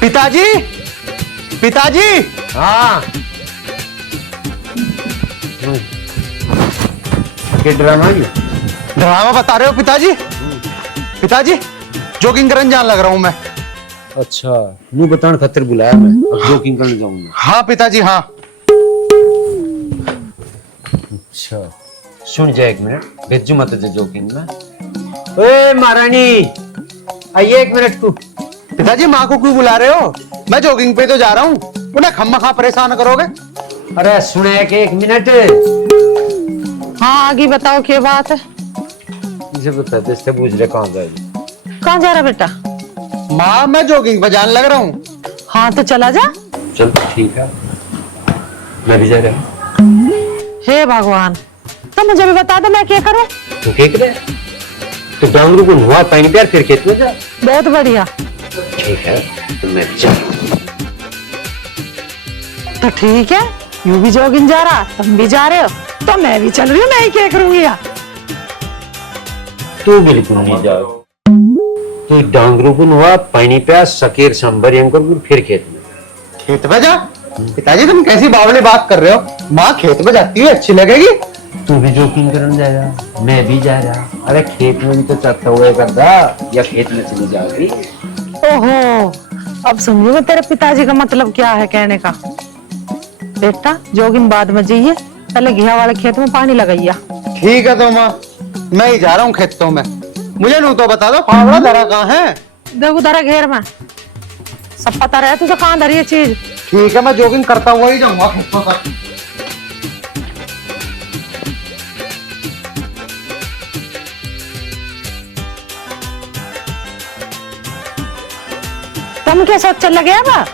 पिताजी, पिताजी। हाँ, क्या ड्रामा है? ड्रामा बता रहे हो पिताजी? पिताजी, जॉगिंग करने जाने लग रहा हूँ मैं। अच्छा, मुझे बताने खातिर बुलाया मैं, अब जॉगिंग करने जाऊंगा। हाँ पिताजी, हाँ। अच्छा, सुन जा एक मिनट, भेजू मत तुझे जॉगिंग में। ओए महारानी, आइए एक मिनट तू। पिताजी, माँ को क्यों बुला रहे हो? मैं जॉगिंग पे तो जा रहा हूँ, उन्हें खम्मा परेशान करोगे? अरे सुने कि एक मिनट। हाँ आगे बताओ क्या बात है? मुझे बता दे, इससे पूछ रहे कहाँ जाएगी? कहाँ जा रहा बेटा? माँ, मैं जॉगिंग पे जाने लग रहा हूँ। हाँ तो चला जा। चल ठीक है, मैं भी जा रहा हूँ। हे भगवान, तो मुझे भी बता दो, मैं क्या करूँ? तू क्या करे? तू डांगरू को नुआ पानी प्यार फिर खेत में जा। बहुत बढ़िया। ठीक है, तो मैं भी जा रहा हूँ। तो ठीक है, यू भी जॉगिंग जा रहा, तुम भी जा रहे हो, तो मैं भी चल रही हूँ। मैं ही क्या करूँगी यार? तू बिल्कुल नहीं जा। तू डांगरू को नुआ पानी प्यार सकेर संबर यंकर फिर खेत में। खेत में जा? पिताजी, तुम कैसी बावली बात कर रहे हो? माँ खेत में जाती हुई अच्छी लगेगी। तू भी जॉगिंग करने जाएगा, मैं भी जा रहा। अरे खेत में भी तो चलता हुआ करदा, या खेत में चली जाएगी। ओहो, अब समझू मैं तेरे पिताजी का मतलब क्या है कहने का। बेटा जॉगिंग बाद में जाइए, पहले घिया वाले खेत में पानी लगाइया। ठीक है तो माँ, मैं ही जा रहा हूँ खेतों में। मुझे नू तो बता दो, फावड़ा धरा कहाँ है? देखो धरा घेर में, सब पता रहे तुझे कहाँ धरी है चीज। ठीक है, मैं जॉगिंग करता हुआ ही जाऊंगा खेतों तक। तुम क्या सोच चल लगे बा?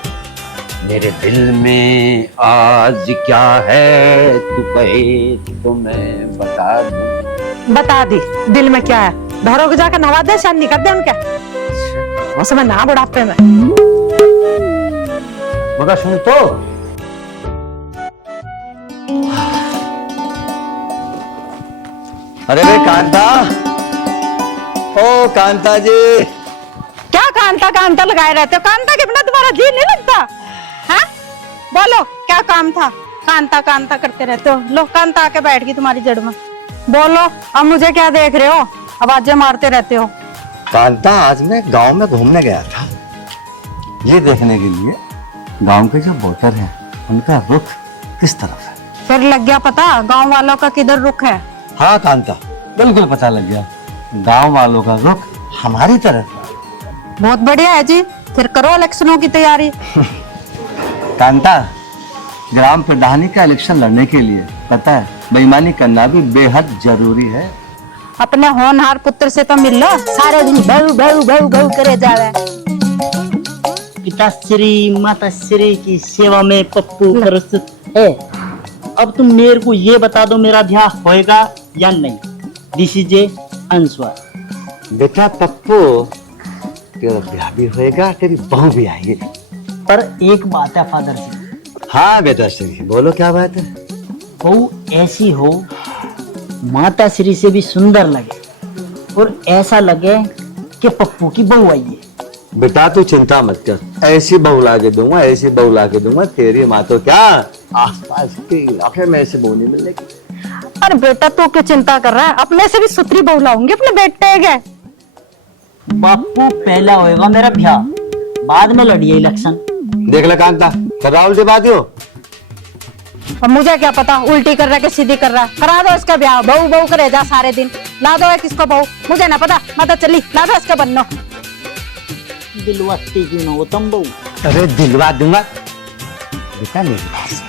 मेरे दिल में आज क्या है, तू कहे तो मैं बता दूं। बता दी, दिल में क्या है? धरो को जाकर नवा दे, शादी कर दे उनके। उसमें ना बुढ़ापे में। मगर सुन तो, अरे वे कांता, ओ कांता जी। क्या कांता कांता लगाए रहते हो? कांता के बिना तुम्हारा जी नहीं लगता? हाँ बोलो, क्या काम था? कांता कांता करते रहते हो। लो कांता आके बैठ गई तुम्हारी जड़ में। बोलो, अब मुझे क्या देख रहे हो? आवाजें मारते रहते हो। कांता, आज मैं गांव में घूमने गया था, ये देखने के लिए गांव के जो वोटर हैं उनका रुख किस तरफ है। फिर लग गया पता गांव वालों का किधर रुख है? हाँ कांता, बिल्कुल पता लग गया, गांव वालों का रुख हमारी तरफ है। बहुत बढ़िया है जी, फिर करो इलेक्शनों की तैयारी। कांता, ग्राम प्रधानी का इलेक्शन लड़ने के लिए पता है बेईमानी करना भी बेहद जरूरी है। अपने होनहार पुत्र से तो मिल लो, सारे दिन बहु बहु बहु बहु करे जावे। पिताश्री माताश्री की सेवा में पप्पू प्रस्तुत है। अब तुम मेरे को ये बता दो, मेरा ब्याह होएगा या नहीं? This is A answer. बेटा पप्पू, तेरा ब्याह भी होएगा, तेरी बहू भी आएगी। पर एक बात है फादर जी। हाँ बेटा श्री, बोलो क्या बात है। बहू ऐसी हो माता श्री से भी सुंदर लगे, और ऐसा लगे कि पप्पू की बहू आई है। बेटा तू चिंता मत कर, ऐसी बहू ला के दूंगा, ऐसी बहू ला के दूंगा, तेरी माँ तो क्या आसपास के इलाके में ऐसे बहू नहीं मिलेगी। अरे बेटा तू क्यों चिंता कर रहा है? अपने से भी सुतरी बहू लाऊंगी अपने बेटे के। बापू पहला होएगा मेरा ब्याह, बाद में लड़िए इलेक्शन। देख ले कांता, कर रहा उल्टी बात हो। अब मुझे क्या पता उल्टी कर रहा है कि सीधी कर रहा है। करा दो इसका ब्याह, बहू बहू करे जा सारे दिन। ला दो किसको बहू, मुझे ना पता, मैं तो चली। ला दो इसका बन्नो। दिलवाती क्यों ना हो तुम बहू? अरे दिलवा दूंगा बेटा, मेरी बात सुन।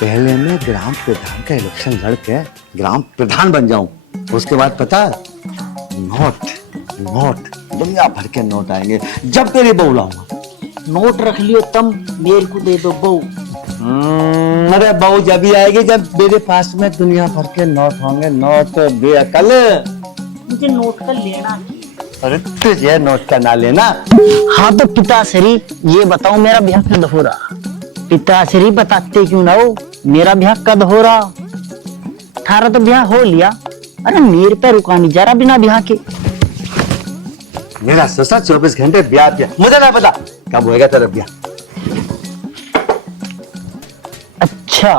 पहले मैं ग्राम प्रधान का इलेक्शन लड़के ग्राम प्रधान बन जाऊं, उसके बाद पता नोट नोट दुनिया भर के नोट आएंगे, जब तेरी बहू लाऊंगा। नोट रख लियो, तुम मेरे को दे दो बहू। अरे बहू जब भी आएगी जब मेरे पास में दुनिया भर के नोट होंगे। नोट बेअकल, मुझे नोट का लेना। अरे तुझे नोट का ना लेना। हाँ तो पिताश्री ये बताओ, मेरा ब्याह कब हो रहा? पिताश्री बताते क्यों ना हो, मेरा ब्याह कब हो रहा? 18 तो ब्याह हो लिया। अरे मेरे पे रुका नहीं जा रहा बिना ब्याह के। मेरा ससुर 24 घंटे ब्याह किया, मुझे ना पता कब होएगा तेरा ब्याह। अच्छा,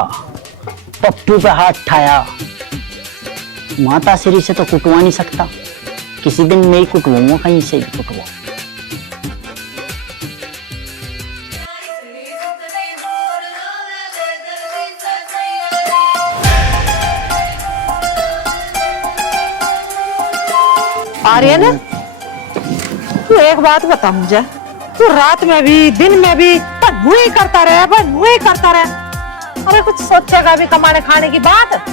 पप्पू पे हाथ ठाया। माता श्री से तो कुटवा नहीं सकता, किसी दिन मैं ही कुटवाऊंगा, कहीं से भी कुटवा। आर्यन, तू एक बात बता मुझे, तू रात में भी दिन में भी बस वही करता रहे, बस वही करता रहे। अरे कुछ सोचेगा भी कमाने खाने की बात।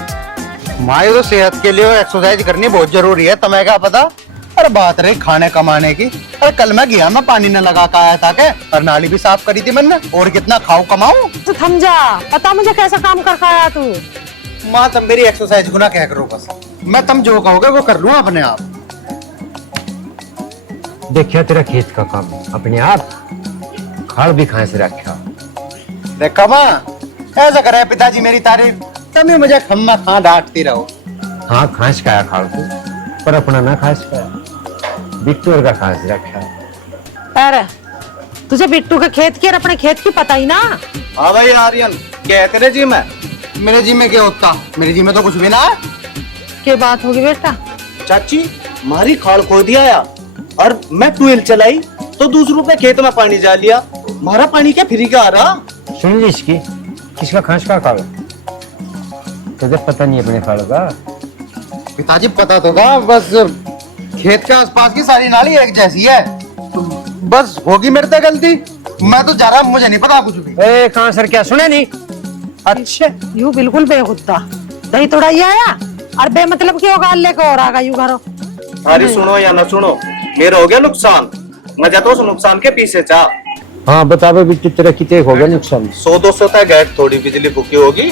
माँ तो सेहत के लिए एक्सरसाइज करनी बहुत जरूरी है, तुम्हें क्या पता। अरे बात रही खाने कमाने की, अरे कल मैं गया, मैं पानी न लगा के आया था के, और नाली भी साफ करी थी मैंने, और कितना खाऊं कमाऊं। तू थम जा, पता मुझे कैसा काम कर आया तू। माँ तुम मेरी एक्सरसाइज को ना कह करो, बस मैं तुम जो कहोगे वो कर लूँ अपने आप। देखिए तेरा खेत का काम अपने आप खाड़ भी खाए से रखा। देखा माँ, ऐसा करे पिताजी मेरी तारीफ, तुम ही मुझे खम्मा खा डांटती रहो। हाँ खांस खाया खाड़ को, पर अपना ना खांस खाया, बिट्टू का खांस रखा। अरे तुझे बिट्टू के खेत की और अपने खेत की पता ही ना। हाँ भाई आर्यन, क्या है तेरे जी में? मेरे जी में क्या होता, मेरे जी में तो कुछ भी ना है। क्या बात होगी बेटा? चाची, मारी खाड़ खो दिया या, और मैं ट्यूबवेल चलाई तो दूसरों पे खेत में पानी जा लिया, मारा पानी क्या फ्री का आ रहा। सुन ली इसकी, किसका खांस का खाड़, तुझे पता नहीं अपने खाड़ का। पिताजी पता तो था, बस खेत के आसपास की सारी नाली एक जैसी है, तो बस होगी मेरे से गलती, मैं तो जा रहा, मुझे नहीं पता कुछ भी। ए कहाँ सर, क्या सुने नहीं? अच्छा यू बिल्कुल बेहुद्दा, दही तोड़ा ही आया और बेमतलब की गाल लेकर और आ गया यू घरों। अरे सुनो या ना सुनो, मेरा हो गया नुकसान, मैं जाता हूँ नुकसान के पीछे चा। हाँ बतावे बिट्टू, तेरा कितने हो गया नुकसान? 100-200 तक गैट, थोड़ी बिजली फूकी होगी।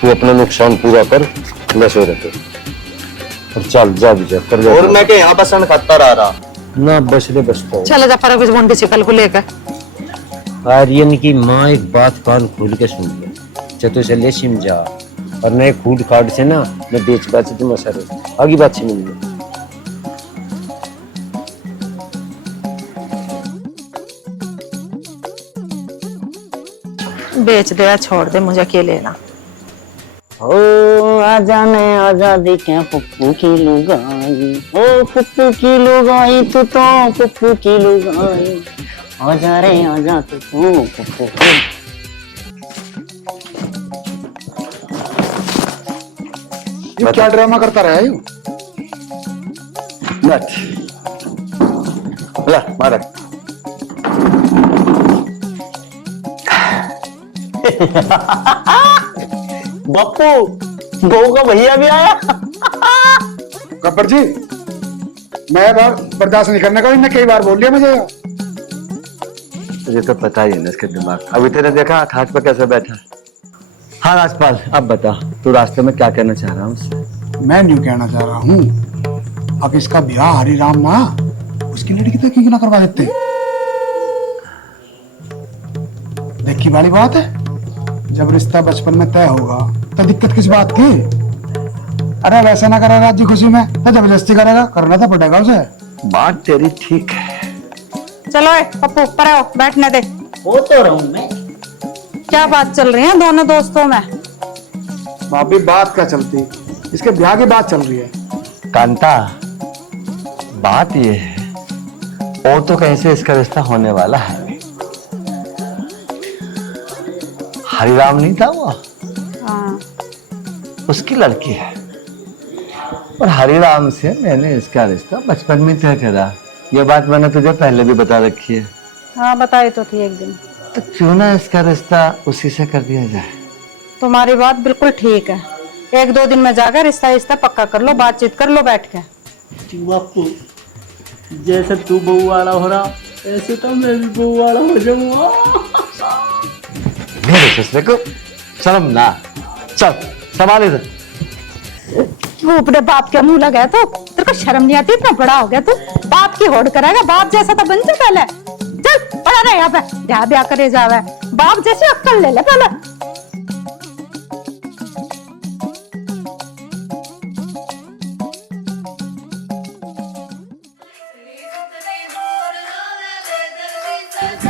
तू अपना नुकसान पूरा कर, मैं सो रहते और चल जा भी जा कर जा। और मैं के यहाँ बसन खाता रहा ना बस ले बसता चलो जा पर बिजमोंडी चिकल को लेकर। आर्यन की माँ एक बात कान खोल के सुन ले, चतु से ले सिम जा, और नए फूड कार्ड से ना मैं बेच बात से तुम असर आगे बात से मिल गई। बेच दे या छोड़ दे, मुझे क्या लेना। ओ आजा ने आजादी के पप्पू की लुगाई, ओ पप्पू की लुगाई तू तो पप्पू की लुगाई, आजा रे आजा तू तो पप्पू की। ये क्या ड्रामा करता रहा है यू? मत ला मारा। बप्पू, बहू का भैया भी आया। गब्बर जी, मैं बर्दाश्त नहीं करने का, इन्हें कई बार बोल लिया मुझे। तुझे तो पता ही है ना इसके दिमाग। अभी तेने देखा खाट पर कैसे बैठा। हाँ राजपाल, अब बता तू रास्ते में क्या कहना चाह रहा है उससे? मैं न्यू कहना चाह रहा हूँ, अब इसका ब्याह हरिराम ना उसकी लड़की तक क्यों ना करवा देते। देखी वाली बात है, जब रिश्ता बचपन में तय होगा तो दिक्कत किस बात की। अरे वैसे ना करेगा जी खुशी में तो जबरदस्ती करेगा, करना तो पड़ेगा उसे। बात तेरी ठीक है। चलो ए, पप्पू ऊपर आओ, बैठने दे। वो तो रहूं मैं। क्या बात चल रही है दोनों दोस्तों में? भाभी बात क्या चलती, इसके ब्याह की बात चल रही है। कांता, बात ये है, और तो कैसे इसका रिश्ता होने वाला है। हरिराम नहीं था वो, हाँ। उसकी लड़की है, और हरिराम से मैंने इसका रिश्ता बचपन में तय करा। ये बात मैंने तुझे पहले भी बता रखी है। हाँ बताई तो थी एक दिन। तो क्यों ना इसका रिश्ता उसी से कर दिया जाए। तुम्हारी बात बिल्कुल ठीक है, 1-2 दिन में जाकर रिश्ता पक्का कर लो, बातचीत कर लो बैठ के। बापू, जैसे तू बहू वाला हो रहा, ऐसे तो मैं भी बहू वाला हो जाऊंगा। मेरे ससुर को शर्म ना, चल संभाल इधर। तू अपने बाप के मुंह लगा तो तेरे को शर्म नहीं आती? इतना बड़ा हो गया तू, बाप की होड़ करेगा, बाप जैसा तो बन जा पहले। चल पड़ा रहे यहाँ पे, ब्याह करे जावे, बाप जैसे अक्कल ले ले पहले।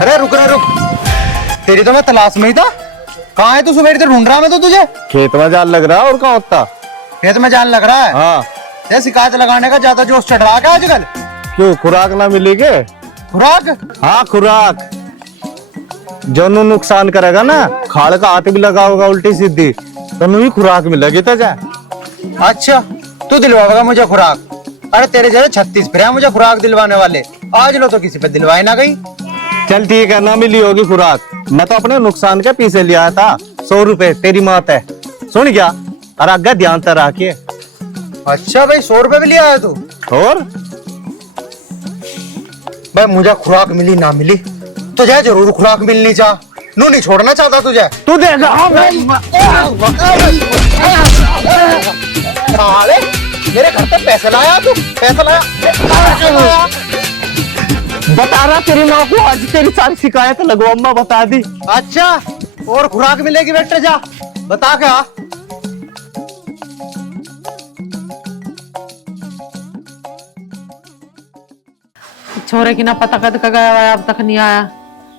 अरे रुक रे रुक, तेरी तो मैं तलाश में ही था। कहाँ है तू? सुबह से ढूंढ रहा मैं तो तुझे। खेत में जान लग रहा है और कहाँ होता। खेत में जान लग रहा है? हाँ। ये शिकायत लगाने का ज्यादा जोश चढ़ रहा है क्या आजकल? क्यों, खुराक ना मिलेगी? खुराक? हाँ खुराक जो नु नुकसान करेगा ना, खाड़ का हाथ भी लगा होगा उल्टी सीधी, तो नु ही खुराक मिलेगी तुझे। अच्छा, तू दिलवाएगा मुझे खुराक? अरे तेरे जैसे 36 फिर है मुझे खुराक दिलवाने वाले, आज लो तो किसी पे दिलवाई ना गई। चल ठीक है, ना मिली होगी खुराक, मैं तो अपने नुकसान के पीछे ले आया था। 100 रुपए तेरी मौत है, सुन गया? और आगे ध्यान से रखिए। अच्छा भाई, 100 रुपए भी लिया है तू? और भाई मुझे खुराक मिली ना मिली, तुझे जरूर खुराक मिलनी चाह, नू नहीं छोड़ना चाहता तुझे। तू देगा। साले, मेरे घर पे पैसे लाया तू? पैसे लाया? बता रहा तेरी माँ को, आज तेरी सारी शिकायत लगवा, अम्मा बता दी। अच्छा, और खुराक मिलेगी बेटे, जा बता क्या? छोरे की ना पता कद का गया हुआ है, अब तक नहीं आया,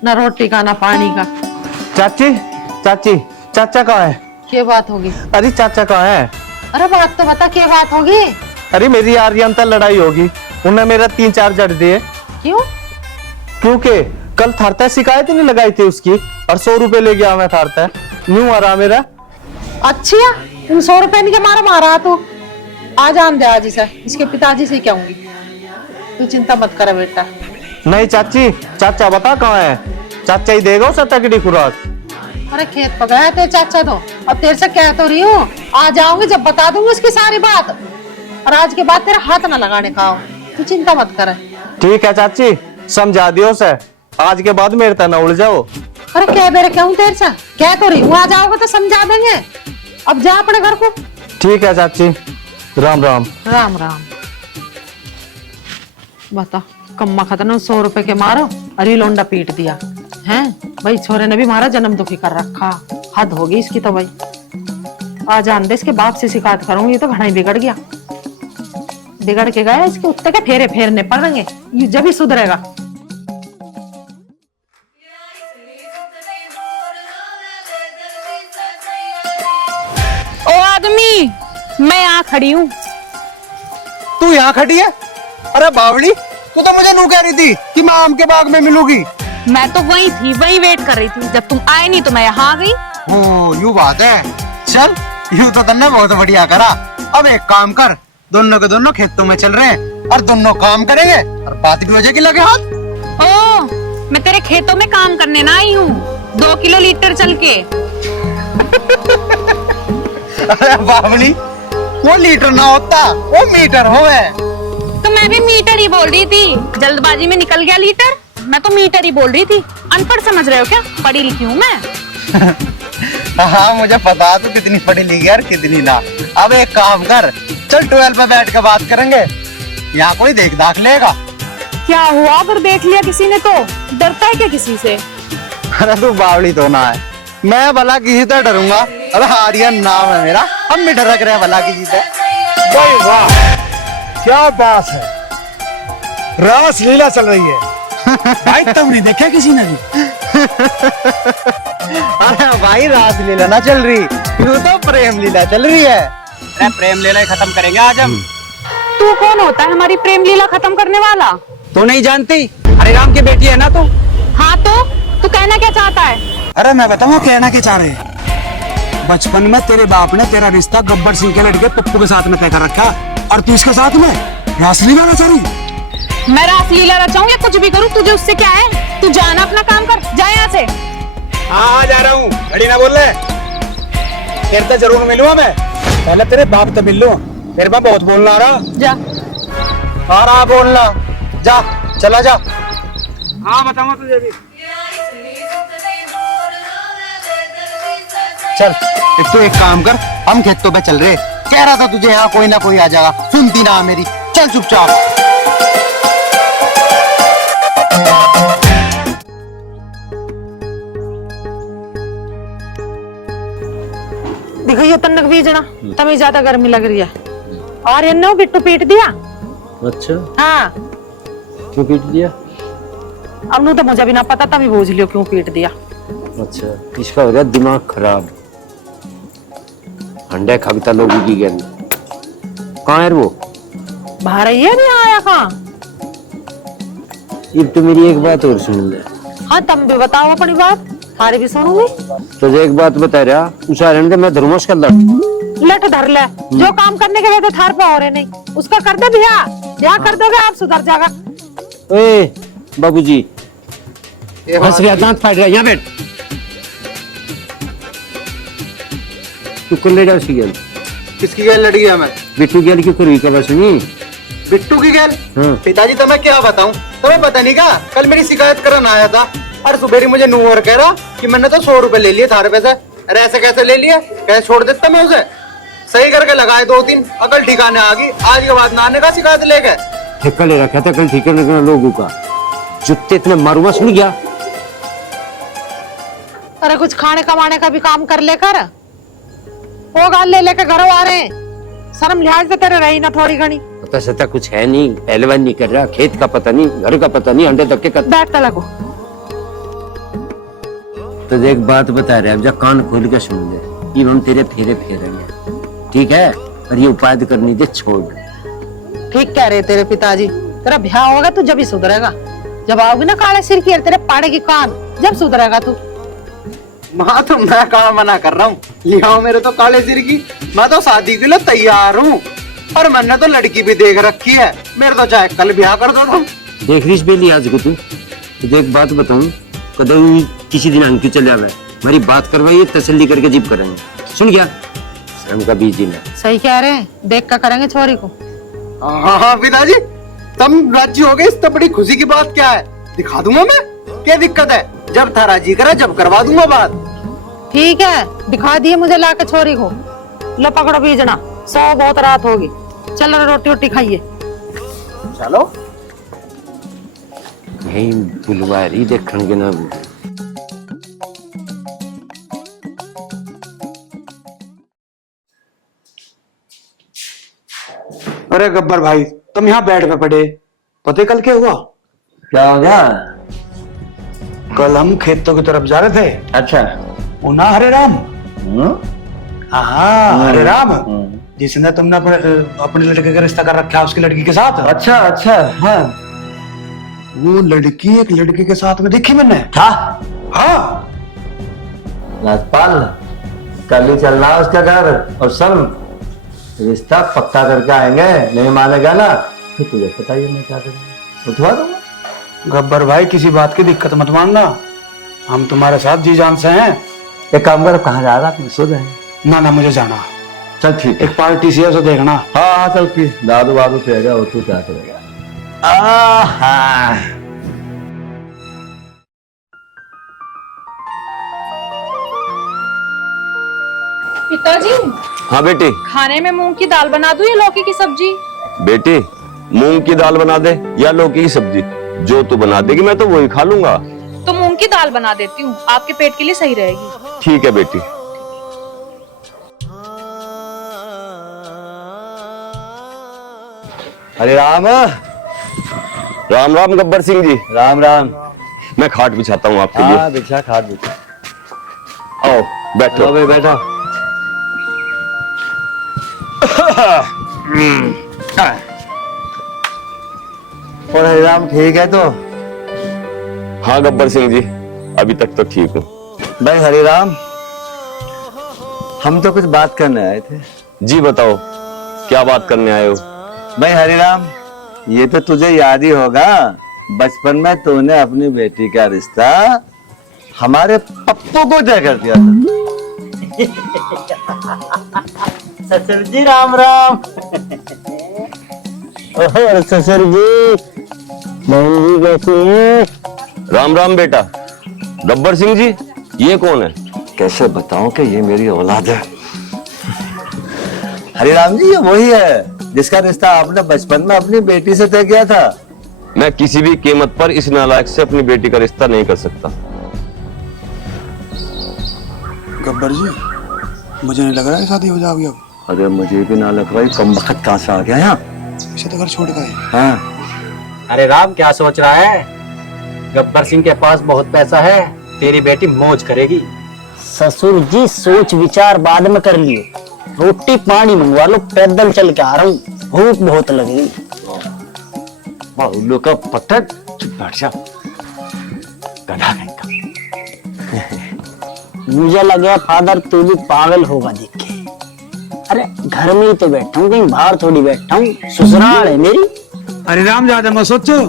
ना रोटी का ना पानी का। चाची चाची, चाचा कहाँ है? क्या बात होगी? अरे चाचा कहाँ है? अरे बात तो बता, क्या बात होगी? अरे मेरी आर्यन तक लड़ाई होगी, उन्हें मेरा 3-4 जड़ दिए। क्यों? क्योंकि कल थारता शिकायत नहीं लगाई थी उसकी, और 100 रुपए ले गया मैं थारता, यूं आ रहा मेरा। अच्छा, तुम 100 रुपए नहीं के मारा मारा तू? आ जान दे आज इसे, इसके पिताजी से कहूंगी। तू चिंता मत कर बेटा। नहीं चाची, चाचा बता कहाँ है? चाचा ही देगा उसे तगड़ी खुराक। अरे खेत पकाया तेरे चाचा तो, अब तेरे से कह तो रही हूँ, आ जाऊंगी जब बता दूंगी उसकी सारी बात, और आज के बाद तेरा हाथ ना लगाने का हो। तू चिंता मत कर। ठीक है चाची, समझा दियो उसे, आज के बाद मेरे तना उड़ जाओ। अरे क्या बेरे कहूँ तेरे से, कह तो रही हूँ, आ जाओगे तो समझा देंगे। अब जा अपने घर को। ठीक है चाची, राम राम। राम राम। बता, कम्मा खतना 100 रुपए के मारो, अरे लोंडा पीट दिया हैं भाई। छोरे ने भी मारा जन्म दुखी कर रखा, हद होगी इसकी तो भाई। आ जान दे, इसके बाप से शिकायत करूंगी, तो घड़ा ही बिगड़ गया। बिगड़ के गया, इसके उत्ते के फेरे फेरने पड़ेंगे, ये जब ही सुधरेगा। ओ आदमी, मैं यहाँ खड़ी हूँ। तू यहाँ खड़ी है? अरे बावली, तू तो मुझे नू कह रही थी कि मैं आम के बाग में मिलूंगी। मैं तो वही थी, वही वेट कर रही थी, जब तुम आए नहीं तो मैं यहाँ आ गई। ओ यूं बात है, चल यूं तो तुमने बहुत बढ़िया करा। अब एक काम कर, दोनों के दोनों खेतों में चल रहे हैं और दोनों काम करेंगे और बात भी हो जाएगी लगे हाथ। ओ, मैं तेरे खेतों में काम करने ना आई हूँ, 2 किलो लीटर चल के। अरे बावली, वो लीटर ना होता, वो मीटर होवे। तो मैं भी मीटर ही बोल रही थी, जल्दबाजी में निकल गया लीटर। मैं तो मीटर ही बोल रही थी। अनपढ़ समझ रहे हो क्या? पढ़ी लिखी हूँ मैं। हाँ मुझे पता, तू कितनी पढ़ी लिखी है और कितनी ना। अब एक काम कर, चल 12 पे बैठ के बात करेंगे, यहाँ कोई देख दाख लेगा। क्या हुआ अगर देख लिया किसी ने तो? डरता है क्या किसी से? अरे तू बावली तो ना है, मैं भला किसी से डरूंगा? अरे आर्यन नाम है मेरा, हम भी डर रहे हैं भला किसी से। वाह, क्या बात है, रास लीला चल रही है। भाई तुम नहीं देखा किसी ने भी? अरे भाई रास लीला ना चल रही, यूं तो प्रेम लीला चल रही है। अरे प्रेम लीला खत्म करेंगे आज हम। तू कौन होता है हमारी प्रेम लीला खत्म करने वाला? तू नहीं जानती? अरे राम की बेटी है ना तू। हाँ तो तू कहना क्या चाहता है? अरे मैं बताऊँ कहना क्या चाह रहे हैं। बचपन में तेरे बाप ने तेरा रिश्ता गब्बर सिंह के लड़के पप्पू के साथ में तय कर रखा, और तू इसके साथ में रासलीला रचा रही। मैं रासलीला रचाऊं या कुछ भी करूं, तुझे उससे क्या है? तू जाना, अपना काम कर, जा यहाँ से। हाँ जा रहा हूँ, बड़ी ना बोल रहे, फिर तो जरूर मिलूंगा मैं। पहले तेरे बाप तो मिल लूं, फिर मैं बहुत बोलना आ रहा। जा। आ रहा बोलना, जा चला जा। हाँ बताऊंगा तुझे भी। चल तू एक काम कर, हम खेतों पे चल रहे, कह रहा था तुझे यहाँ कोई ना कोई आ जाएगा, सुनती ना मेरी, चल चुपचाप। देखो ये तन्नक बीजना, तभी ज्यादा गर्मी लग रही है। और इन्हों बिट्टू पीट दिया। अच्छा, हाँ, क्यों पीट दिया? अब नू तो मुझे भी ना पता, तभी बूझ लियो क्यों पीट दिया। अच्छा, इसका हो गया दिमाग खराब। अंडे खगता लोगों की गैल। कहाँ है वो? बाहर ही है, नहीं आया कहाँ? ये तो मेरी एक बात और सुन ले। हाँ तुम भी बताओ अपनी बात, थारी भी सुनूंगी। तुझे एक बात बता रहा, उसा रहने दे, मैं धर्मोश कर लड़। लट धर ले, जो काम करने के लिए थार पे हो रहे नहीं, उसका कर दे ब्याह। ब्याह कर दोगे आप सुधर जाएगा। ए बाबूजी, हंस रहा, दांत फाड़ रहा, यहाँ बैठ। तू कल ले जा उसकी गैल। किसकी गैल लड़ी है? मैं बिट्टू गैल की करी कब सुनी? बिट्टू की गैल? हाँ। पिताजी तो मैं क्या बताऊं, तुम्हें पता नहीं क्या, कल मेरी शिकायत करने आया था और सुबेरी मुझे नू और कह रहा कि मैंने तो 100 रुपए ले लिए थारे पे से। अरे ऐसे कैसे ले लिए? कैसे छोड़ देता मैं उसे? सही करके लगाए 2-3, अकल ठिकाने आ गई। आज के बाद नाने का शिकायत लेके ठेका ले रखा था, कल ठेका लेकर लोगों का जुत्ते इतने मारूंगा, सुन गया? अरे कुछ खाने कमाने का भी काम कर लेकर, वो गाल ले लेकर घरों आ रहे हैं। शर्म लिहाज से तेरे रही ना थोड़ी घनी। पता सता कुछ है नहीं, पहलवान नहीं कर रहा, खेत का पता नहीं, घर का पता नहीं, अंडे धक्के का। बैठता लगो। तो एक बात बता रहे, अब जब कान खोल के सुन ले, ये हम तेरे फेरे फेरेंगे, ठीक है? और ये उपाय करनी दे, छोड़। ठीक कह रहे तेरे पिताजी, तेरा ब्याह होगा तू जब ही सुधरेगा। जब आओगी ना काले सिर की और तेरे पाड़े की कान, जब सुधरेगा तू। माँ तो मैं कहाँ मना कर रहा हूँ, लियाओ मेरे तो काले सिर की। मैं तो शादी के लिए तैयार हूँ और मैंने तो लड़की भी देख रखी है। मेरे तो चाहे कल ब्याह कर दो तुम। देख रही बेली आज को तू, तो एक बात बताऊं, कदम किसी दिन अंकित चले आवे, हमारी बात करवाइए, तसल्ली करके जीप करेंगे, सुन गया? शर्म का बीज ना। सही कह रहे हैं, देख कर करेंगे छोरी को। हाँ पिताजी, तुम राजी हो गए, इस तो बड़ी खुशी की बात क्या है? दिखा दूंगा मैं, क्या दिक्कत है? जब था राजी करा, जब करवा दूंगा बात। ठीक है, दिखा दिए मुझे लाके छोरी को। लो पकड़ो बीजना, 100 बहुत रात होगी। चलो रोटी वोटी खाइए। चलो। नहीं बुलवारी देखेंगे ना। अरे गब्बर भाई, तुम यहाँ बेड पे पड़े, पता है कल क्या हुआ? क्या हो गया? कल हम खेतों की तरफ जा रहे थे। अच्छा। वो ना हरे राम, हाँ हरे राम, जिसने तुमने अपने लड़के का रिश्ता कर रखा है उसकी लड़की के साथ। अच्छा अच्छा। हाँ, वो लड़की एक लड़के के साथ में देखी मैंने। हाँ हाँ, राजपाल, कल ही चलना है उसका घर, और सब रिश्ता पक्का करके आएंगे। नहीं मानेगा ना तो तुझे पता ही है मैं क्या करूँगा, उठवा दूंगा। गब्बर भाई किसी बात की दिक्कत मत मानना, हम तुम्हारे साथ जी जान से हैं। एक काम करो, कहाँ जा रहा? सो जाए। ना ना मुझे जाना, चल ठीक है। एक पार्टी सी है उसे देखना। हाँ हाँ चल, फिर दादू वादू पिएगा और तू क्या करेगा? आहा। पिताजी, हाँ बेटी। खाने में मूंग की दाल बना दूं या लौकी की सब्जी? बेटी, मूंग की दाल बना दे या लौकी की सब्जी, जो तू बना देगी मैं तो वही खा लूंगा। तो मूंग की दाल बना देती हूँ, आपके पेट के लिए सही रहेगी। ठीक है बेटी। अरे राम राम राम गब्बर सिंह जी। राम राम। मैं खाट बिछाता हूँ आपके लिए। हाँ बिछा, खाट बिछा। आओ बैठो। लो भाई बैठो। और हरिराम ठीक है तो? हाँ गब्बर सिंह जी, अभी तक तो ठीक हूँ। भाई हरिराम, हम तो कुछ बात करने आए थे। जी बताओ, क्या बात करने आए हो? भाई हरिराम, ये तो तुझे याद ही होगा, बचपन में तूने अपनी बेटी का रिश्ता हमारे पप्पू को तय कर दिया था। ससुर जी राम राम। और ससुर जी, बहन जी कैसी हैं? राम राम बेटा। गब्बर सिंह जी, ये कौन है? कैसे बताऊं कि ये मेरी औलाद है। हरिराम जी, ये वही है जिसका रिश्ता आपने बचपन में अपनी बेटी से तय किया था। मैं किसी भी कीमत पर इस नालायक से अपनी बेटी का रिश्ता नहीं कर सकता। गब्बर जी, मुझे नहीं लग रहा है शादी हो जाएगी अब। अरे मुझे भी ना लग रहा है, कम वक्त कहाँ से आ गया यहाँ। इसे तो घर छोड़ गए। हाँ। अरे राम, क्या सोच रहा है? गब्बर सिंह के पास बहुत पैसा है, तेरी बेटी मौज करेगी। ससुर जी सोच विचार बाद में कर लियो, रोटी पानी मंगवा लो, पैदल चल के आ रहा हूँ, भूख बहुत लग गई। बाउलो का पत्थर, चुप बैठ जा, गधा कहीं का। मुझे लगा फादर तू भी पागल होगा देख के। अरे घर में ही तो बैठा हूँ, कहीं बाहर थोड़ी बैठा हूँ, ससुराल है मेरी। अरे राम, ज्यादा मत सोचो,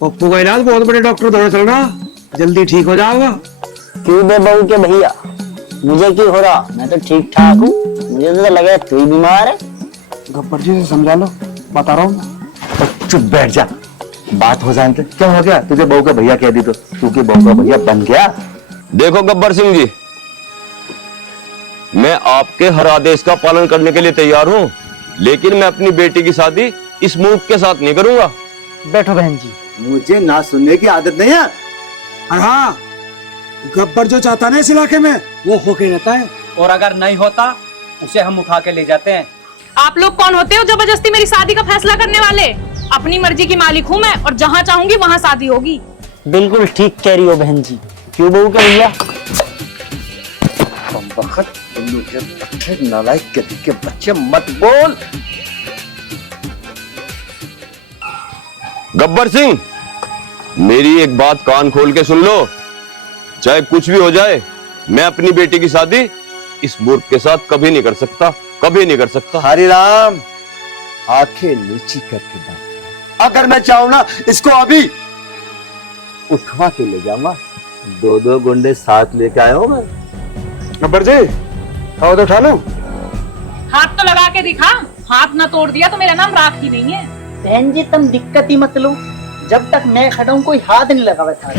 पप्पू का इलाज बहुत बड़े डॉक्टर द्वारा चल रहा, जल्दी ठीक हो जाओगा। क्यों बे बहू के भैया, मुझे क्यों हो रहा, मैं तो ठीक ठाक हूँ। मुझे तो लगा तू ही बीमार है। गब्बर जी से समझा लो, बता रहा हूँ। चुप बैठ जा, बात हो जाए। क्या हो गया, तुझे बहू का भैया कह दी तो तू के बहू का भैया बन गया। देखो गब्बर सिंह जी, मैं आपके हर आदेश का पालन करने के लिए तैयार हूँ, लेकिन मैं अपनी बेटी की शादी इस मूर्ख के साथ नहीं करूंगा। बैठो बहन जी। मुझे ना सुनने की आदत नहीं है। हाँ, गब्बर जो चाहता है ना इस इलाके में, वो होके रहता है। और अगर नहीं होता उसे हम उठा के ले जाते हैं। आप लोग कौन होते हो जबरदस्ती मेरी शादी का फैसला करने वाले? अपनी मर्जी की मालिक हूँ मैं, और जहाँ चाहूंगी वहाँ शादी होगी। बिल्कुल ठीक कह रही हो बहन जी। क्यों बहू के भैया? नालायक के बच्चे, मत बोल। गब्बर सिंह, मेरी एक बात कान खोल के सुन लो, चाहे कुछ भी हो जाए, मैं अपनी बेटी की शादी इस मूर्ख के साथ कभी नहीं कर सकता, कभी नहीं कर सकता। हरि राम, आंखें नीची करके बात। अगर मैं चाहूं ना, इसको अभी उठवा के ले जाऊंगा। दो गुंडे साथ लेके आया हूं मैं। गब्बर जी, आओ तो उठा लो। हाथ तो लगा के दिखा, हाथ ना तोड़ दिया तो मेरा नाम राखी नहीं है। बहन जी तुम दिक्कत ही मत लो, जब तक मैं खड़ा हूँ कोई हाथ नहीं लगा था।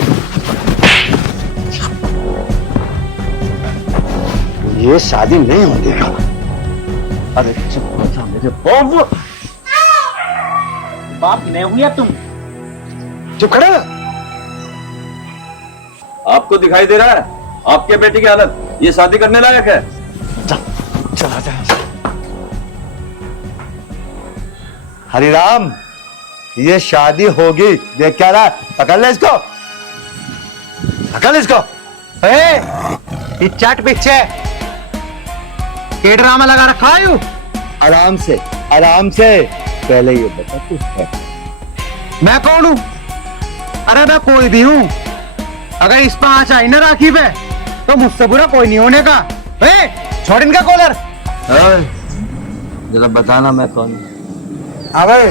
ये शादी नहीं होने का। अरे चुप हो जा मेरे बाप। बाप मैं हूँ या तुम? चुप खड़ा। आपको दिखाई दे रहा है आपके बेटी की हालत, ये शादी करने लायक है? चला जा। हरि राम, ये शादी होगी, देख क्या रहा, पकड़ ले इसको, पकड़ इसको। ये चाट पीछे के ड्रामा लगा रखा है यू? आराम से, आराम से। पहले ये बता तू है? मैं कौन हूँ? अरे मैं कोई भी हूँ, अगर इस पर आँच आई ना राखी पे तो मुझसे बुरा कोई नहीं होने का। छोड़ इनका कॉलर। जरा बताना मैं कौन हूँ? हाँ भाई,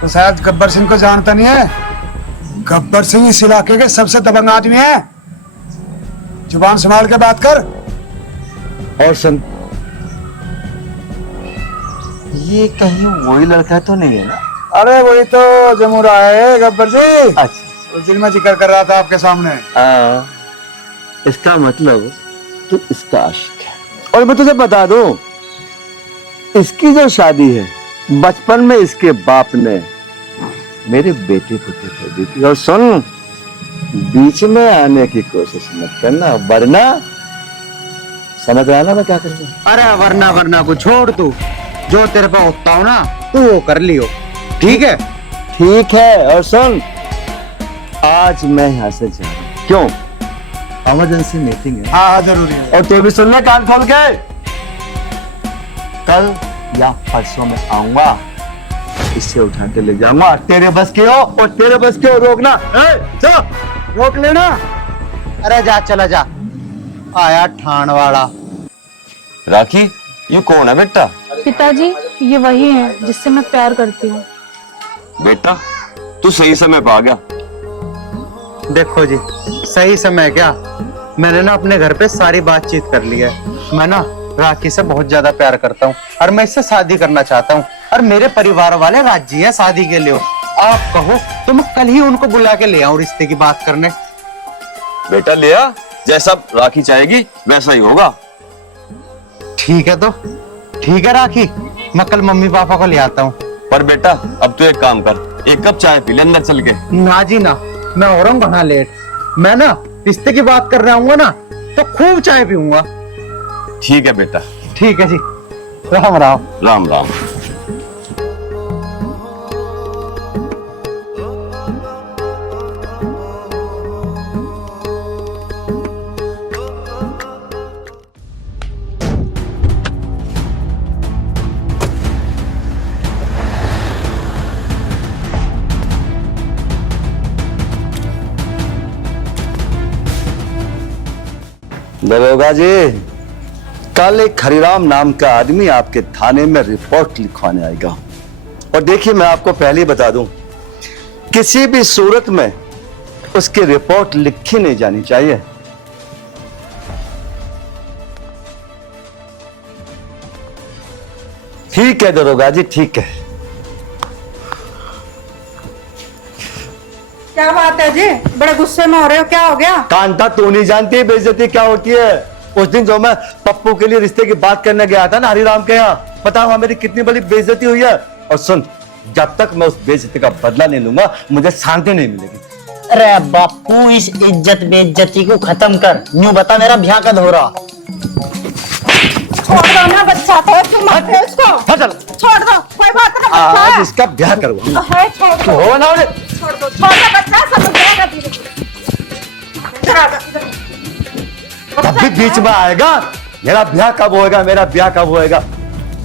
तो शायद गब्बर सिंह को जानता नहीं है। गब्बर सिंह इस इलाके के सबसे दबंग आदमी है। जुबान संभाल के बात कर। और सुन, ये कहीं वही लड़का तो नहीं है ना? अरे वही तो जमुरा है गब्बर जी। अच्छा, उस दिन मैं जिक्र कर रहा था आपके सामने। इसका मतलब तू इसका आशिक है। और मैं तुझे बता दूं, इसकी जो शादी है बचपन में इसके बाप ने मेरे बेटे को कर दी थी। और सुन, बीच में आने की कोशिश मत करना, वरना समझ रहा ना मैं क्या करूंगा। अरे वरना को छोड़, तू जो तेरे पे होता हो ना तू वो कर लियो, ठीक है? ठीक है। और सुन, आज मैं यहाँ से जा रहा हूँ। क्यों? इमरजेंसी मीटिंग है। हाँ जरूरी है। और तू भी सुन ले कान खोल के, कल या परसों में आऊंगा, इसे उठा के ले जाऊंगा। तेरे बस के हो, और तेरे बस के हो रोकना। चल रोक लेना। अरे जा, चला जा। आया ठाण वाला। राखी, ये कौन है बेटा? पिताजी, ये वही है जिससे मैं प्यार करती हूँ। बेटा तू सही समय पे आ गया। देखो जी, सही समय क्या, मैंने ना अपने घर पे सारी बातचीत कर ली है। मैं ना राखी से बहुत ज्यादा प्यार करता हूँ और मैं इससे शादी करना चाहता हूँ, और मेरे परिवार वाले राजी हैं शादी के लिए। आप कहो तो मैं कल ही उनको बुला के ले आऊं रिश्ते की बात करने। बेटा ले आ, जैसा राखी चाहेगी वैसा ही होगा। ठीक है, तो ठीक है राखी, मैं कल मम्मी पापा को ले आता हूँ। पर बेटा अब तू एक काम कर, एक कप चाय पी ले अंदर चल के। ना जी ना, मैं हो रहा हूँ घना लेट। मैं ना रिश्ते की बात कर रहा हूँ ना तो खूब चाय पीऊंगा। ठीक है बेटा। ठीक है जी, राम राम। राम राम। दरोगा जी, कल एक हरिराम नाम का आदमी आपके थाने में रिपोर्ट लिखवाने आएगा। और देखिए, मैं आपको पहले ही बता दूं, किसी भी सूरत में उसकी रिपोर्ट लिखी नहीं जानी चाहिए। ठीक है दरोगा जी, ठीक है। क्या बात है जी, बड़े गुस्से में हो रहे हो, क्या हो गया? कांता, तू नहीं जानती बेइज्जती क्या होती है। उस दिन जो मैं पप्पू के लिए रिश्ते की बात करने गया था ना हरिराम के यहाँ, पता वहां मेरी कितनी बड़ी बेइज्जती हुई है। और सुन, जब तक मैं उस बेइज्जती का बदला नहीं लूंगा, मुझे शांति नहीं मिलेगी। अरे बापू, इस इज्जत बेइज्जती को खत्म कर। न्यू बता, मेरा ब्याह कब हो रहा? छोड़ दो ना, बच्चा तो तुम मत दे उसको। हाँ, चलो छोड़ दो, कोई बात नहीं, बच्चा आज है। इसका ब्याह करवाऊंगा। है, छोड़ दो, हो ना उन्हें। छोड़ दो बच्चा, समझ जाएगा धीरे धीरे। इधर आ जा, इधर। तब भी बीच में आएगा, मेरा ब्याह कब होएगा, मेरा ब्याह कब होएगा।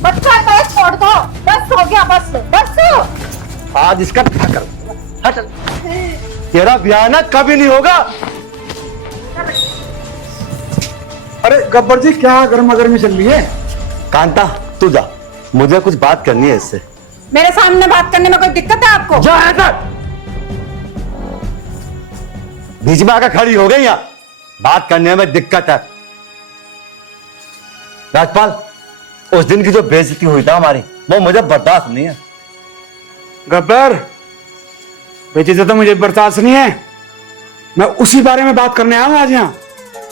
बच्चा तो छोड़ दो, बस हो गया, बस बस। आज इसका ब्याह कर। हाँ, चल। तेरा ब्याह ना कभी नहीं होगा। अरे गब्बर जी, क्या गर्मा गर्मी चल रही है? कांता, तू जा, मुझे कुछ बात करनी है इससे। मेरे सामने बात करने में कोई दिक्कत है आपको? जा इधर। बीच में आकर खड़ी हो गई यहाँ, बात करने में दिक्कत है। राजपाल, उस दिन की जो बेइज्जती हुई था हमारी, वो मुझे बर्दाश्त नहीं है। गब्बर, बेइज्जती तो मुझे बर्दाश्त नहीं है। मैं उसी बारे में बात करने आया हूं आज यहाँ।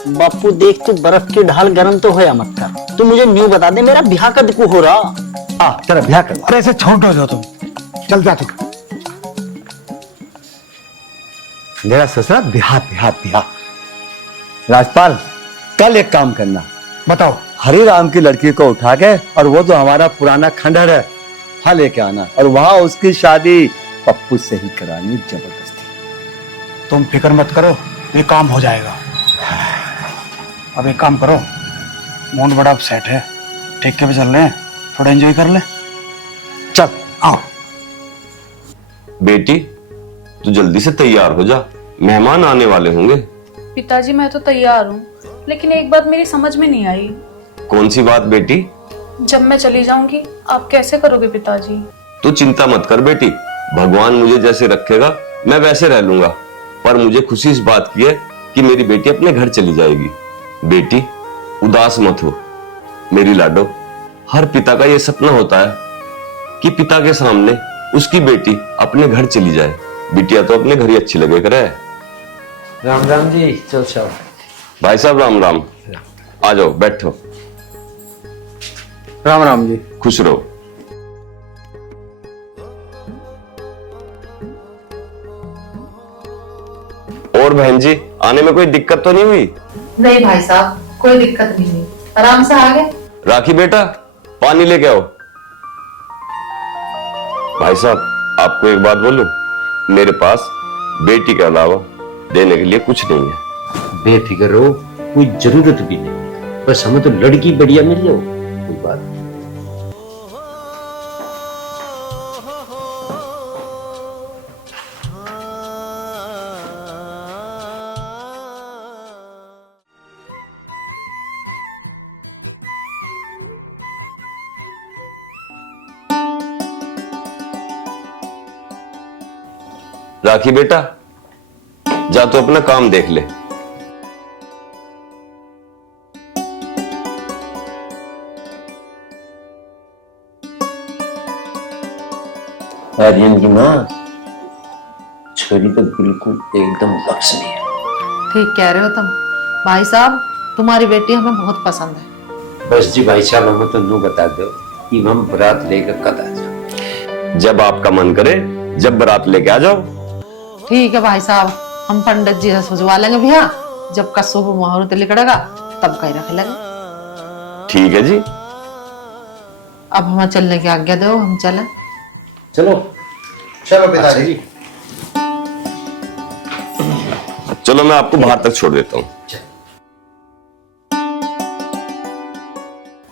बापू देख, तू बर्फ की ढाल गर्म तो होया मत कर। तू मुझे न्यू बता दे, मेरा ब्याह कब को हो रहा? तेरा ब्याह कर। अरे ऐसे छोड़ हो जाओ तुम, चल जा तू। मेरा ससुरा ब्याह ब्याह ब्याह। राजपाल, कल एक काम करना, बताओ। हरिराम की लड़की को उठा के, और वो जो हमारा पुराना खंडहर है वहां लेके आना, और वहां उसकी शादी पप्पू से ही करानी जबरदस्ती। तुम फिक्र मत करो, ये काम हो जाएगा। अब एक काम करो, मूड बड़ा अपसेट है, ठेके पे चल रहे हैं, थोड़ा एंजॉय कर ले। चल आओ। बेटी, तू जल्दी से तैयार हो जा, मेहमान आने वाले होंगे। पिताजी मैं तो तैयार हूँ, लेकिन एक बात मेरी समझ में नहीं आई। कौन सी बात बेटी? जब मैं चली जाऊंगी आप कैसे करोगे पिताजी? तू चिंता मत कर बेटी, भगवान मुझे जैसे रखेगा मैं वैसे रह लूंगा। पर मुझे खुशी इस बात की है कि मेरी बेटी अपने घर चली जाएगी। बेटी, उदास मत हो मेरी लाडो। हर पिता का यह सपना होता है कि पिता के सामने उसकी बेटी अपने घर चली जाए। बिटिया तो अपने घर ही अच्छी लगे करे। राम राम जी, चल चल। भाई साहब राम राम, आ जाओ बैठो। राम राम जी। खुश रहो। और बहन जी, आने में कोई दिक्कत तो नहीं हुई? नहीं भाई साहब, कोई दिक्कत नहीं हुई, आराम से आ गए। राखी बेटा, पानी लेके आओ। भाई साहब, आपको एक बात बोलूं, मेरे पास बेटी के अलावा देने के लिए कुछ नहीं है। बेफिक्र रहो, कोई जरूरत भी नहीं, बस हमें तो लड़की बढ़िया मिल जाओ, कोई बात नहीं। राखी बेटा, जा तो अपना काम देख ले। आर्यन की माँ, छोरी तो बिल्कुल एकदम लक्ष्मी है। ठीक कह रहे हो तुम भाई साहब, तुम्हारी बेटी हमें बहुत पसंद है। बस जी भाई साहब, हमें तो नू बता दो कि हम बारात लेकर कद आ जाओ। जब आपका मन करे, जब बारात लेके आ जाओ। ठीक है भाई साहब, हम पंडित जी से सजवा लेंगे भैया, जब का शुभ मुहूर्त निकलेगा तब का ही रख लेंगे। ठीक है जी। अब हमें चलने की आज्ञा दो, हम चलें। चलो चलो पिताजी। चलो मैं आपको बाहर तक छोड़ देता हूँ।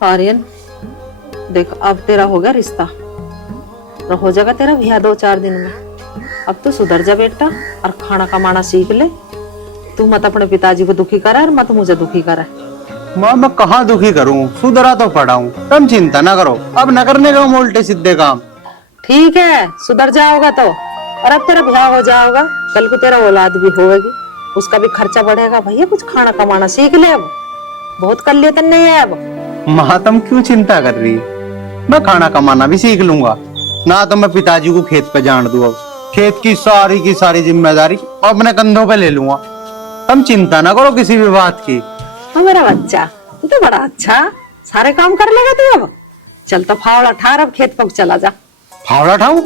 आर्यन देख, अब तेरा हो गया रिश्ता, और हो जाएगा तेरा भैया 2-4 दिन में। अब तो सुधर जा बेटा और खाना कमाना सीख ले। तू मत अपने पिताजी को दुखी करा और मत मुझे दुखी करा। माँ मैं कहाँ दुखी करूँ, सुधरा तो पड़ा हूँ। तुम चिंता ना करो, अब न करने का उल्टे सीधे काम। ठीक है, सुधर जाओगा तो। और अब तेरा ब्याह हो जाओगा, कल को तेरा औलाद भी होगी, उसका भी खर्चा बढ़ेगा। भैया कुछ खाना कमाना सीख ले, अब बहुत कर लिया तन्ने है अब। माँ तुम क्यों चिंता कर रही, मैं खाना कमाना भी सीख लूंगा ना। तो मैं पिताजी को खेत पे जान दूं, अब खेत की सारी जिम्मेदारी अपने कंधों पे ले लूंगा। तुम चिंता ना करो किसी भी बात की। हाँ मेरा बच्चा, तू तो बड़ा अच्छा सारे काम कर लेगा तू अब। चल तो फावड़ा ठार, अब खेत पर चला जा। फावड़ा ठाऊं?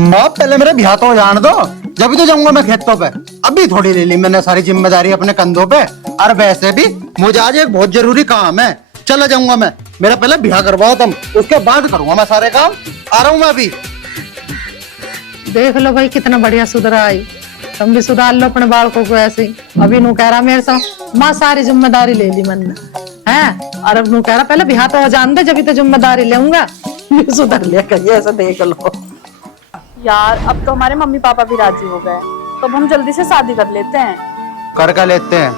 माँ पहले मेरे ब्याह तो जान दो, जब तो जाऊंगा मैं खेतों पे। अभी थोड़ी ले ली मैंने सारी जिम्मेदारी अपने कंधों पे। और वैसे भी मुझे आज एक बहुत जरूरी काम है, चला जाऊंगा मैं। मेरा पहले ब्याह करवाओ तुम, उसके बाद करूंगा मैं सारे काम। आ रहा हूँ मैं अभी। देख लो भाई कितना बढ़िया सुधरा आई। तुम भी सुधार लो अपने बालकों को ऐसे ही। अभी नू कह रहा मेरे से माँ सारी जिम्मेदारी ले ली मन है, और अब नू कह रहा पहले ब्याह तो हो जान दे, जब तो जिम्मेदारी लेऊंगा। सुधर लिया करिए, ऐसा देख लो। यार अब तो हमारे मम्मी पापा भी राजी हो गए, तो अब हम जल्दी से शादी कर लेते हैं। कर लेते हैं,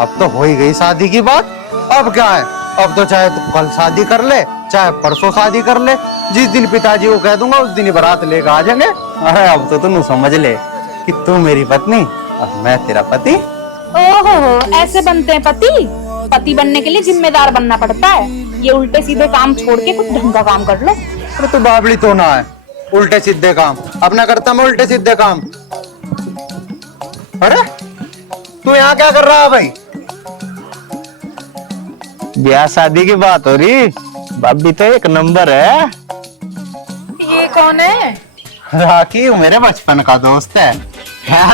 अब तो हो ही गई शादी की बात। अब क्या है, अब तो चाहे तो कल शादी कर ले, चाहे परसों शादी कर ले। जिस दिन पिताजी को कह दूंगा उस दिन ही बारात लेकर आ जाएंगे। अरे अब तो तू समझ ले कि तू मेरी पत्नी और मैं तेरा पति। ओहो, ऐसे बनते हैं पति? पति बनने के लिए जिम्मेदार बनना पड़ता है। ये उल्टे सीधे काम छोड़ के कुछ ढंग का काम कर लो। अरे तू बाबली तो ना है, उल्टे सीधे काम अपना करता मैं उल्टे सीधे काम। अरे तू यहाँ क्या कर रहा है भाई? ब्याह शादी की बात हो रही, भाभी तो एक नंबर है। ये कौन है? राखी मेरे बचपन का दोस्त है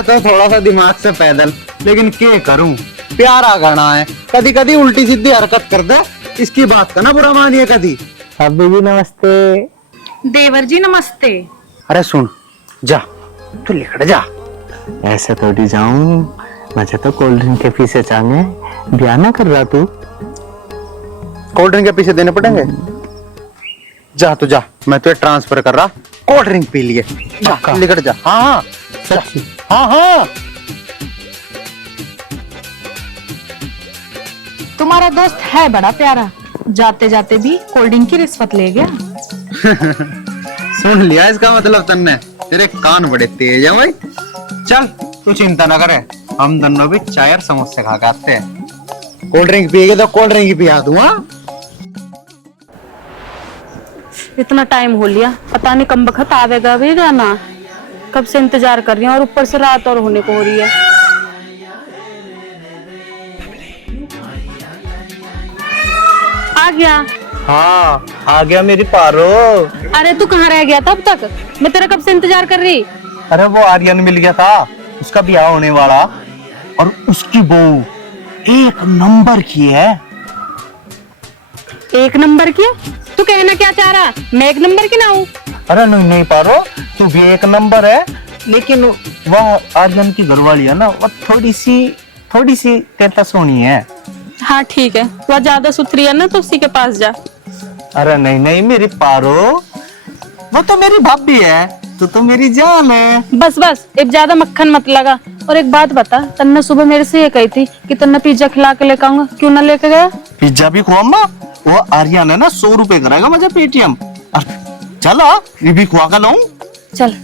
तो थोड़ा सा दिमाग से पैदल, लेकिन क्या करूं, प्यारा गाना है। कभी कभी उल्टी सीधी हरकत कर दे, इसकी बात का ना बुरा मानिए कभी। भाभी जी नमस्ते। देवर जी नमस्ते। अरे सुन, जा तू लिखड़ जा। ऐसे थोड़ी जाऊं, मुझे तो कोल्ड ड्रिंक के पीछे चाहिए। ब्याह ना कर रहा तू? कोल्ड ड्रिंक के पीछे देने पड़ेंगे? जा तू जा, मैं तुझे ट्रांसफर कर रहा, कोल्ड ड्रिंक पी लिए। जा लिखड़ जा। हाँ हाँ। तुम्हारा दोस्त है बड़ा प्यारा, जाते जाते भी कोल्ड ड्रिंक की रिश्वत ले गया। सुन लिया इसका मतलब तन्ने, तेरे कान बड़े तेज है भाई। चल तू चिंता ना करे, हम दोनों भी चाय और समोसे खा के आते हैं। कोल्ड ड्रिंक पिएगे तो कोल्ड ड्रिंक ही पिया दूंगा। इतना टाइम हो लिया, पता नहीं कब वक्त आवेगा भी गाना। कब से इंतजार कर रही हूँ, और ऊपर से रात और होने को हो रही है। आ गया? हाँ आ गया मेरी पारो। अरे तू कहाँ रह गया था अब तक? मैं तेरा कब से इंतजार कर रही। अरे वो आर्यन मिल गया था, उसका ब्याह होने वाला, और उसकी बहू एक नंबर की है। एक नंबर की? तू कहना क्या चाह रहा, मैं एक नंबर की ना हूँ? अरे नहीं पारो, तू भी एक नंबर है, लेकिन वह आर्यन की घरवाली है ना, वो थोड़ी सी कहता सोनी है। हाँ ठीक है, वह ज्यादा सुथरी है ना, तो उसी के पास जा। अरे नहीं मेरी पारो, वो तो मेरी भाभी है, तो मेरी जान है। बस अब ज्यादा मक्खन मत लगा। और एक बात बता, तन्ने सुबह मेरे से ये कही थी कि तन्ने पिज्जा खिला के लेकर आऊंगा, क्यों ना लेके गया? पिज्जा भी खुआ अम्मा, वो आर्यन है ना 100 रुपए कराएगा मुझे पेटीएम। चलो ये भी खुआ कर लाऊं। चल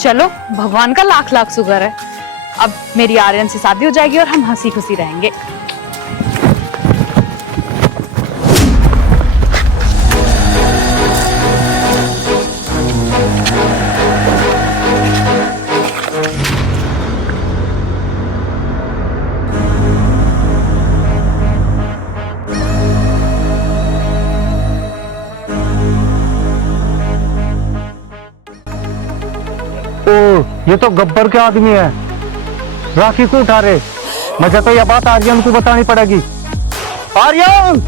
चलो, भगवान का लाख लाख शुक्र है, अब मेरी आर्यन से शादी हो जाएगी और हम हंसी खुशी रहेंगे। ये तो गब्बर के आदमी है, राखी को उठा रहे। मुझे तो यह बात आर्यन को बतानी पड़ेगी। आर्यन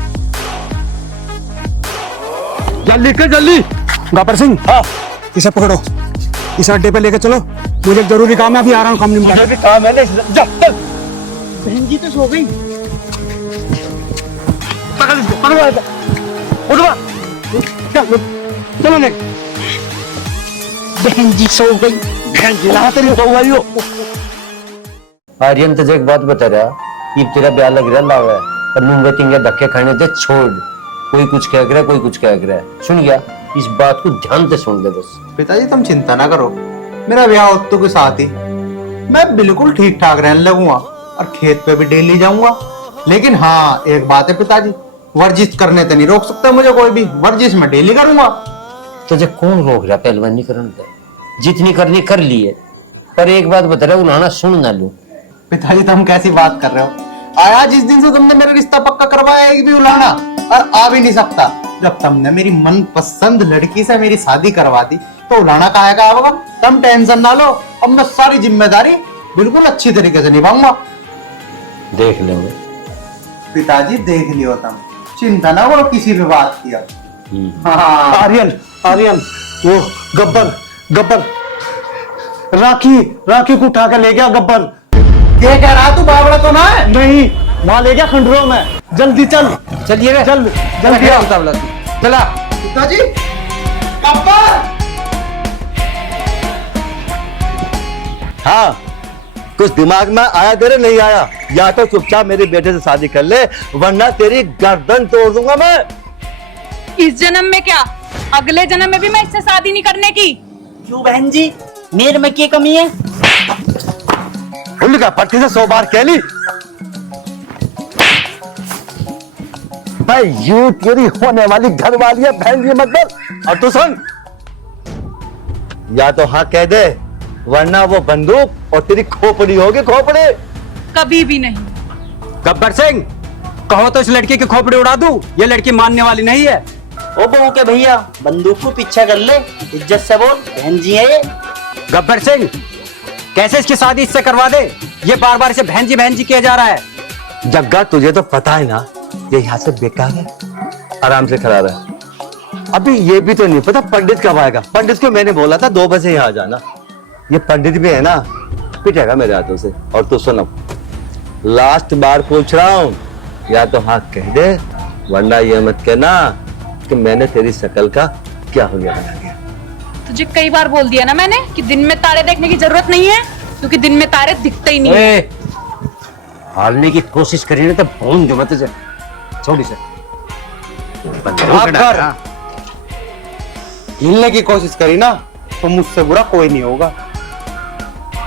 जल्दी। गब्बर सिंह, हाँ इसे पकड़ो, इस अड्डे पे लेके चलो, मुझे एक जरूरी काम है, अभी आ रहा हूँ, काम निपटा। मुझे भी काम है, जा चल। बहन जी तो सो गई। चलो ले। बहन जी सो गई, बहन जी ला तेरी सो गई हो। आर्यन तुझे एक बात बता रहा, ये तेरा ब्याह लग रहा लावा है, और मुंगे तिंगे धक्के खाने से छोड़। कोई कुछ कह रहा है, कोई कुछ कह रहा है, सुन गया? इस बात को ध्यान से सुन ले बस। पिताजी तुम चिंता ना करो, मेरा ब्याह उत्तू के साथ ही मैं बिल्कुल ठीक ठाक रहने लगूंगा और खेत पे भी डेली जाऊंगा। लेकिन हाँ एक बात है पिताजी, वर्जिश करने तो नहीं रोक सकता मुझे कोई भी, वर्जिश मैं डेली करूंगा। तुझे कौन रोक रहा पहलवानी करने से? जितनी करनी कर ली है, पर एक बात बता रहा, उन्हाना सुन ना लो। पिताजी तुम कैसी बात कर रहे हो? आया जिस दिन से तुमने मेरा रिश्ता पक्का करवाया, एक भी उलाना और आ भी नहीं सकता। जब तुमने मेरी मनपसंद लड़की से मेरी शादी करवा दी तो उलाना कहाँ का होगा? तुम टेंशन ना लो, अब मैं सारी जिम्मेदारी बिल्कुल अच्छी तरीके से निभाऊंगा। देख लेंगे पिताजी, देख लियो तुम, चिंता ना करो किसी भी बात की। हाँ आर्यन आर्यन, वो गब्बर राखी को उठा के ले गया गब्बर। क्या कह रहा तू? बावड़ा तो ना है? नहीं, वहां ले गया खंडरों में। जल्दी चल, चलिए जल्दी आ। चला। पिताजी गब्बर! हाँ, कुछ दिमाग में आया तेरे? नहीं आया? या तो चुपचाप मेरे बेटे से शादी कर ले, वरना तेरी गर्दन तोड़ दूंगा मैं। इस जन्म में क्या, अगले जन्म में भी मैं इससे शादी नहीं करने की। क्यों बहन जी, मेरे में क्या कमी है? उनका पट्टी से 100 बार कह ली। भाई यूं तेरी होने वाली घर वाली है बहन जी मतलब। और तू सुन, या तो हाँ कह दे, वरना वो बंदूक और तेरी खोपड़ी होगी, खोपड़ी। कभी भी नहीं। गब्बर सिंह, कहो तो इस लड़की की खोपड़ी उड़ा दूं, ये लड़की मानने वाली नहीं है। ओ बहू के भैया, बंदूक को पीछा कर ले, इज्जत से बोल, बहन जी है ये। गब्बर सिंह, कैसे इसकी शादी इससे करवा दे? ये बार बार इसे बहन जी किया जा रहा है। जग्गा तुझे तो पता है ना, ये यहाँ से बेकार है, आराम से खड़ा रहा। अभी ये भी तो नहीं पता पंडित कब आएगा। पंडित को मैंने बोला था 2 बजे यहाँ आ जाना। ये पंडित भी है ना, पिटेगा मेरे हाथों से। और तू सुनो, लास्ट बार पूछ रहा हूँ, या तो हाँ कह दे, वरना ये मत कहना कि मैंने तेरी शकल का क्या हो गया बना दिया। तुझे कई बार बोल दिया ना मैंने कि दिन में तारे देखने की जरूरत नहीं है, क्योंकि दिन में तारे दिखते ही नहीं है। हालने की कोशिश करी ना तो भून जो मत जा। छोड़ी से अगर हिलने की कोशिश करी ना तो मुझसे बुरा कोई नहीं होगा।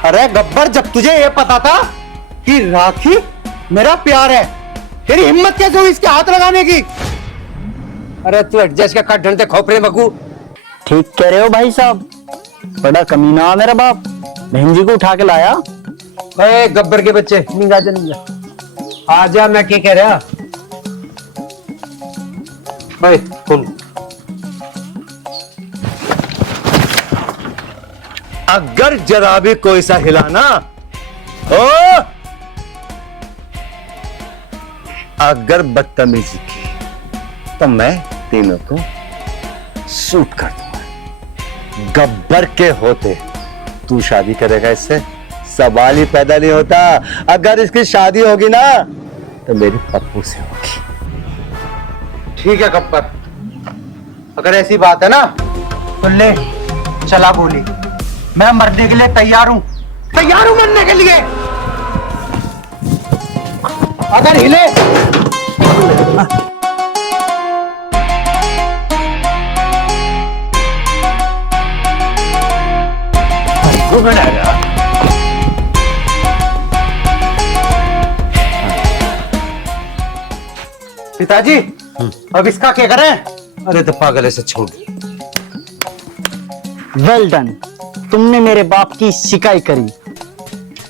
अरे गब्बर, जब तुझे ये पता था कि राखी मेरा प्यार है, तेरी हिम्मत कैसे हुई इसके हाथ लगाने की? अरे तू एडजस्ट का काट ढंडे खोपरे मगू। ठीक कह रहे हो भाई साहब, बड़ा कमीना मेरा बाप, बहन जी को उठा के लाया। अरे गब्बर के बच्चे, निगाह जा निगाह। आजा, मैं क्या कह रहा? ओए सुन, अगर जरा भी कोई सा हिलाना, ओ अगर बदतमीजी की तो मैं तीनों को शूट कर दूंगा। गब्बर के होते तू शादी करेगा इससे? सवाल ही पैदा नहीं होता। अगर इसकी शादी होगी ना तो मेरी पप्पू से होगी। ठीक है गब्बर, अगर ऐसी बात है ना तो ले चला गोली। मैं मरने के लिए तैयार हूं, मरने के लिए। अगर हिले पिताजी, अब इसका क्या करें? अरे तो पागल ऐसे छोड़। वेल डन, तुमने मेरे बाप की शिकायत करी,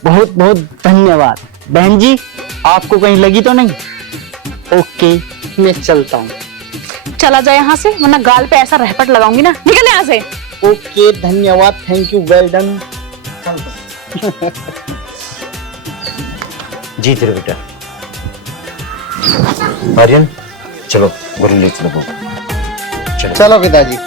बहुत बहुत धन्यवाद। बहन जी, आपको कहीं लगी तो नहीं? ओके, मैं चलता हूँ। चला जाए यहाँ से, वरना गाल पे ऐसा रहपट लगाऊंगी ना। निकल यहाँ से। ओके, धन्यवाद, थैंक यू, वेल डन। जीत रहे बेटा। आर्यन, चलो गुरु ले चलो। चलो पिताजी।